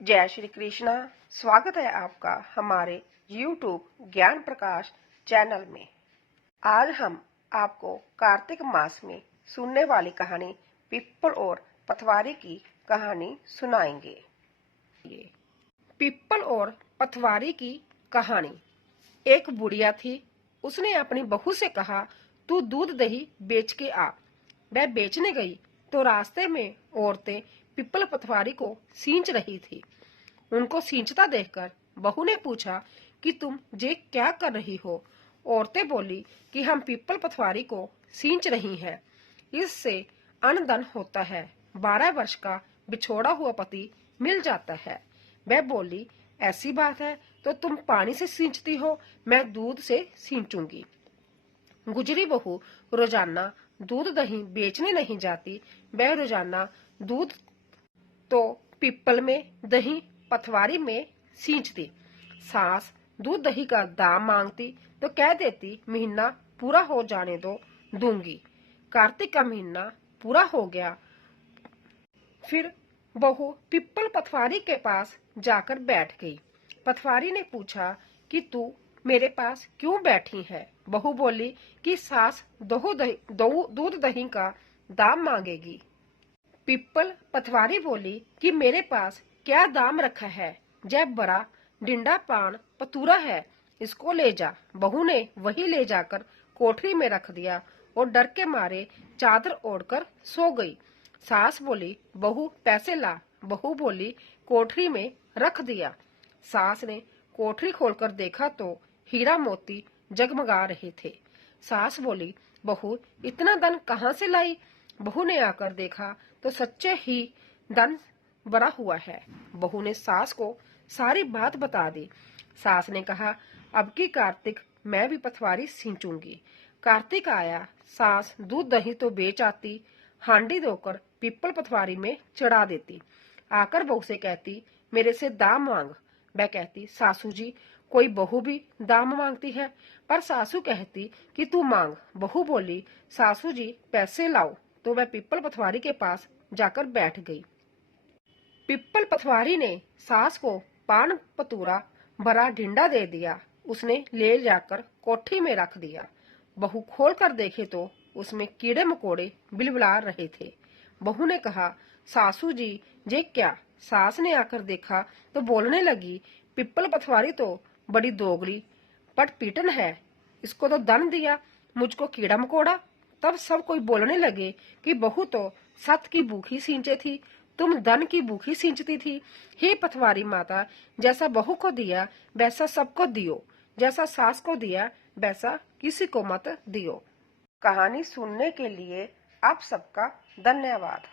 जय श्री कृष्णा। स्वागत है आपका हमारे YouTube ज्ञान प्रकाश चैनल में। आज हम आपको कार्तिक मास में सुनने वाली कहानी पिप्पल और पथवारी की कहानी सुनाएंगे। ये पिप्पल और पथवारी की कहानी। एक बुढ़िया थी। उसने अपनी बहू से कहा, तू दूध दही बेच के आ। वह बेचने गई तो रास्ते में औरतें पिप्पल पथवारी को सींच रही थी। उनको सींचता देखकर बहू ने पूछा कि तुम ये क्या कर रही हो। औरतें बोली कि हम पिप्पल पथवारी को सींच रही हैं। इससे अनधन होता है। 12 वर्ष का बिछोड़ा हुआ पति मिल जाता है। वह बोली, ऐसी बात है तो तुम पानी से सींचती हो, मैं दूध से सींचूंगी। गुजरी बहू रोजाना दूध दही बेचने नहीं जाती। वह रोजाना दूध तो पिप्पल में, दही पथवारी में सींचती। सास दूध दही का दाम मांगती तो कह देती, महीना पूरा हो जाने दो, दूंगी। कार्तिक का महीना पूरा हो गया। फिर बहू पिप्पल पथवारी के पास जाकर बैठ गई। पथवारी ने पूछा कि तू मेरे पास क्यों बैठी है। बहू बोली कि सास दूध दही का दाम मांगेगी। पिप्पल पथवारी बोली कि मेरे पास क्या दाम रखा है, जब बड़ा डिंडा पान पतूरा है, इसको ले जा। बहू ने वही ले जाकर कोठरी में रख दिया और डर के मारे चादर ओढ़कर सो गई। सास बोली, बहू पैसे ला। बहू बोली, कोठरी में रख दिया। सास ने कोठरी खोलकर देखा तो हीरा मोती जगमगा रहे थे। सास बोली, बहू इतना धन कहाँ से लाई। बहू ने आकर देखा तो सच्चे ही धन भरा हुआ है। बहू ने सास को सारी बात बता दी। सास ने कहा, अब की कार्तिक मैं भी पथवारी सींचूंगी। कार्तिक आया। सास दूध दही तो बेच आती, हांडी धोकर पिप्पल पथवारी में चढ़ा देती। आकर बहू से कहती, मेरे से दाम मांग। वह कहती, सासू जी कोई बहू भी दाम मांगती है। पर सासू कहती कि तू मांग। बहू बोली, सासू जी पैसे लाओ। तो वह पिप्पल पथवारी के पास जाकर बैठ गई। पिप्पल पथवारी ने सास को पान पतूरा भरा ढिंडा दे दिया। उसने ले जाकर कोठी में रख दिया। बहू खोल कर देखे तो उसमें कीड़े मकोड़े बिलबिला रहे थे। बहू ने कहा, सासू जी ये क्या। सास ने आकर देखा तो बोलने लगी, पिप्पल पथवारी तो बड़ी दोगली पट पीटन है, इसको तो दन दिया, मुझको कीड़ा मकोड़ा। तब सब कोई बोलने लगे कि बहू तो सत की भूखी सींचे थी, तुम धन की भूखी सींचती थी। हे पथवारी माता, जैसा बहू को दिया वैसा सबको दियो, जैसा सास को दिया वैसा किसी को मत दियो। कहानी सुनने के लिए आप सबका धन्यवाद।